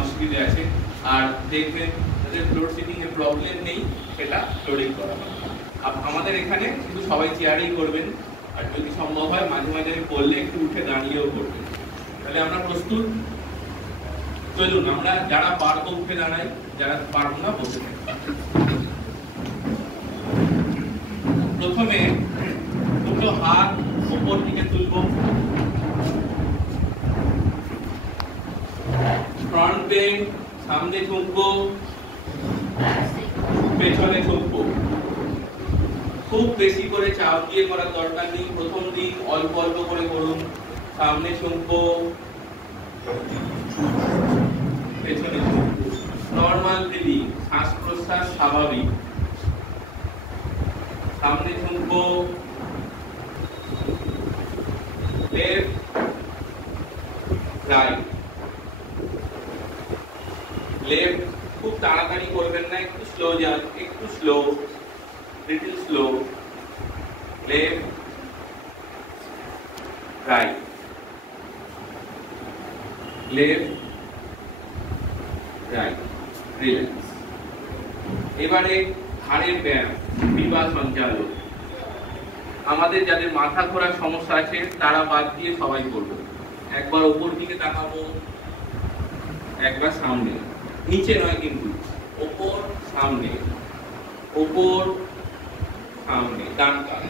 অসুবিধা আছে। আর দেখবেন যাদের ফ্লোর সিটিং এর প্রবলেম নেই সেটা ফ্লোরিং করা হবে। আমাদের এখানে কিন্তু সবাই চেয়ারেই করবেন, আর যদি সম্ভব হয় মাঝে মাঝে করলে একটু উঠে দাঁড়িয়েও করবেন। তাহলে আমরা প্রস্তুত? চলুন আমরা যারা পারবো উঠে দাঁড়াই, যারা পারবো না বসে থাকি। প্রথমে দুটো হাত উপর দিকে তুলবো, ফ্রন্ট বেন্ড, সামনে ঝুঁকবো, পেছনে ঝুঁকবো। খুব বেশি করে চাপ দিয়ে করার দরকার নেই, প্রথম দিন অল্প অল্প করে করুন। সামনে ঝুঁকবো, পেছনে ঝুঁকবো। নর্মাল ব্রিদিং, শ্বাস প্রশ্বাস স্বাভাবিক। সামনে ঝুঁকবো, লেফট রাইট, লেফট। খুব তাড়াতাড়ি করবেন না, একটু স্লো যান, একটু slow, little slow. Left right, left right, relax. এবারে ঘাড়ের ব্যায়াম, বিবাহ সঞ্চালন। আমাদের যাদের মাথা ঘোরার সমস্যা আছে তারা বাদ দিয়ে সবাই করবো। একবার উপর দিকে তাকাবো, একবার সামনে, নিচে নয় কিন্তু, ওপর সামনে, ওপর সামনে। ডান কাঁধ,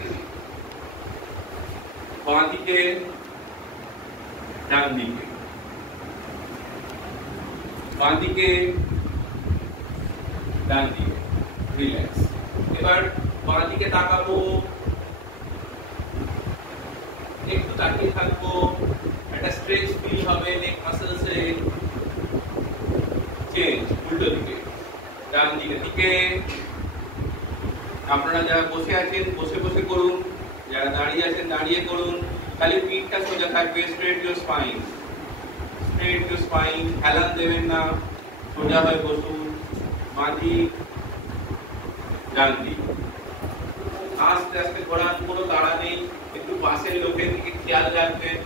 বাঁ দিকে ডান দিকে, বাঁ দিকে ডান দিকে, রিল্যাক্স। এবার বাঁ দিকে তাকাবো, একটু তাকিয়ে থাকবো, একটা স্ট্রেচ ফিল হবে নেক মাসলস এ। চেঞ্জ, উল্টো দিকে, ডান দিকে। আপনারা যারা বসে আছেন বসে বসে করুন, যারা দাঁড়িয়ে আছেন দাঁড়িয়ে করুন। খালি পিঠটা সোজা থাকবে, straight your spine, straight your spine. হেলান দেবেন না, সোজা হয়ে বসুন। বাঁ দিক, ডান দিক। আস্তে আস্তে ঘোরান, কোনো তাড়া নেই। একটু পাশের লোকের দিকে খেয়াল রাখবেন।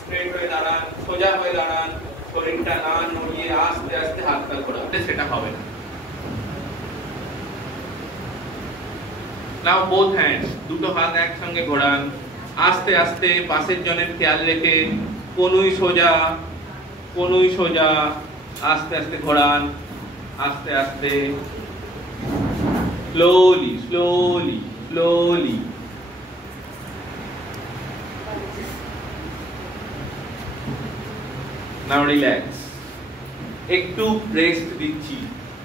স্ট্রেট হয়ে দাঁড়ান, সোজা হয়ে দাঁড়ান, শরীরটা না নড়িয়ে আস্তে আস্তে হাতটা ঘোরাতে, সেটা হবে না। নাও বোথ হ্যান্ডস, দুটো হাত একসঙ্গে ঘোরান। আস্তে আস্তে পাশের জনের খেয়াল রেখে কোনুই সোজা, কোনুই সোজা। আস্তে আস্তে ঘোরান, আস্তে আস্তে, স্লোলি স্লোলি স্লোলি। নাও রিল্যাক্স। একটু রেস্ট দিচ্ছি,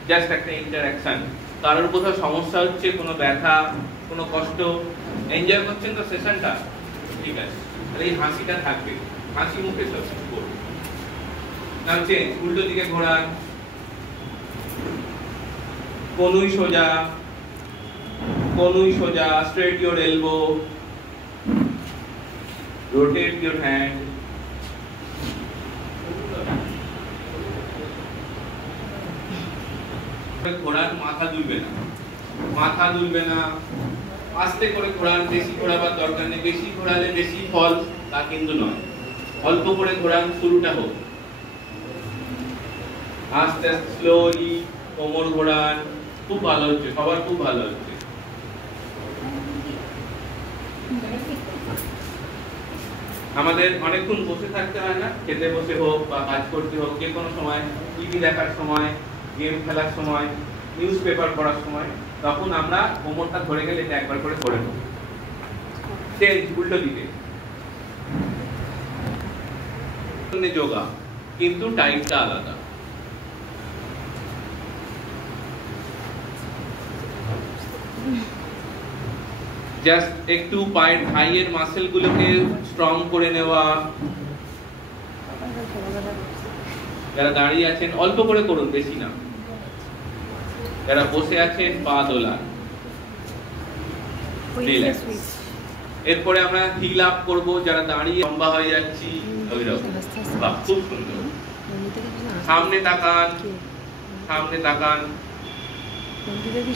জাস্ট একটা ইন্টারঅ্যাকশন। কারোর কোথাও সমস্যা হচ্ছে, কোনো ব্যথা, কোনো কষ্ট, এনজয় করছেন তো সেশনটা? ঠিক আছে, তাহলে এই হাসিটা থাকবে, হাসি মুখে সব কিছু করবে। নাও চেঞ্জ, উল্টো দিকে ঘোরান। কোনুই সোজা, কোনুই সোজা। Straight your elbow, rotate your hand. ঘোরান, মাথা দুলবে না, মাথা দুলবে না। আস্তে করে ঘোরান, বেশি ঘোরাবার দরকার নেই। বেশি ঘোরালে বেশি ফল, তা কিন্তু নয়। অল্প করে ঘোরান, শুরুটা হোক। আস্তে আস্তে স্লোলি কোমর ঘোরান। খুব ভালো হচ্ছে, সবার খুব ভালো হচ্ছে। আমাদের অনেকক্ষণ বসে থাকতে হয় না, খেতে বসে হোক বা কাজ করতে হোক, যে কোনো সময়, টিভি দেখার সময়, গেম খেলার সময়, নিউজ পেপার পড়ার সময়, তখন আমরা কোমরটা ধরে গেলে এটা একবার করে করে নেব। চেঞ্জ, উল্টো দিকে। যোগা, কিন্তু টাইপটা আলাদা। জাস্ট একটু পায়ের থাইয়ের মাসেল গুলোকে স্ট্রং করে নেওয়া। যারা দাঁড়িয়ে আছেন অল্প করে করুন, বেশি না। যারা বসে আছেন পা দোলান। এরপরে আমরা হিল আপ করবো। যারা দাঁড়িয়ে লম্বা হয়ে যাচ্ছি, ওইরকম। বাহ, খুব সুন্দর। সামনে তাকান, সামনে তাকান।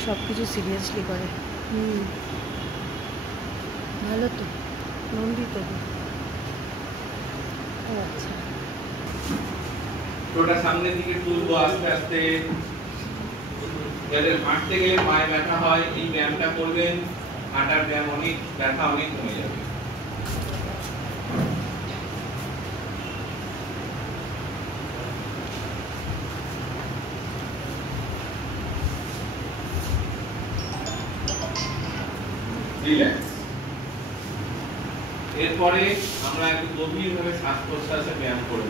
সবকিছু সিরিয়াসলি করে। ভালো তো, নন্দিত। আচ্ছা, টোটা সামনের দিকে তুলবো আস্তে আস্তে। যাদের হাঁটতে গেলে পায়ে ব্যথা হয়, এই ব্যায়ামটা করবেন, হাঁটার ব্যায়াম অনেক ব্যথা অনেক কমে যাবে। রিল্যাক্স। এরপরে আমরা একটু গভীরভাবে শ্বাস প্রশ্বাসের ব্যায়াম করব।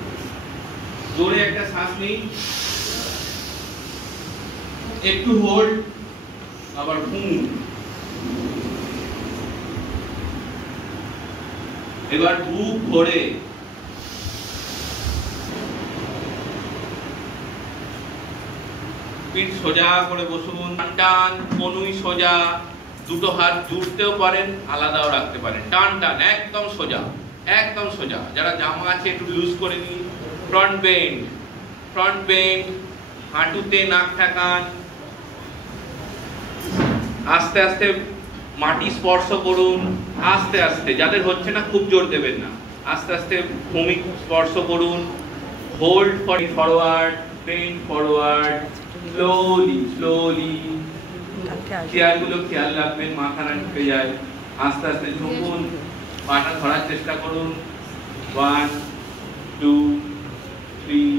জোরে একটা শ্বাস নিই, একটু হোল্ড, আবার ফুঁ। এবার বুক ভরে পিঠ সোজা করে বসুন, টান, কনুই সোজা, দুটো হাত জুড়তেও পারেন, আলাদাও রাখতে পারেন। টান টান একদম সোজা, একদম সোজা। যারা জামা আছে একটু লুজ করে নিন। ফ্রন্ট বেন্ড, ফ্রন্ট বেন্ড, হাঁটুতে নাক ঠেকান। আস্তে আস্তে মাটি স্পর্শ করুন, আস্তে আস্তে। যাদের হচ্ছে না খুব জোর দেবেন না, আস্তে আস্তে ভূমি স্পর্শ করুন। Hold for forward, bend forward, slowly slowly. চেয়ারগুলো খেয়াল রাখবেন, মাথা না ঢুকে যায়। আস্তে আস্তে ঝুঁকুন, পাটা ধরার চেষ্টা করুন। 1 2 3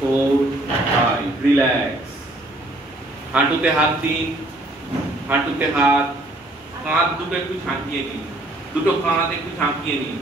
4 5। রিল্যাক্স। হাঁটুতে হাত দিন, হাঁটুতে হাত। কাঁধ দুটো একটু ঝাঁকিয়ে নিন, দুটো কাঁধ একটু ঝাঁকিয়ে নিন।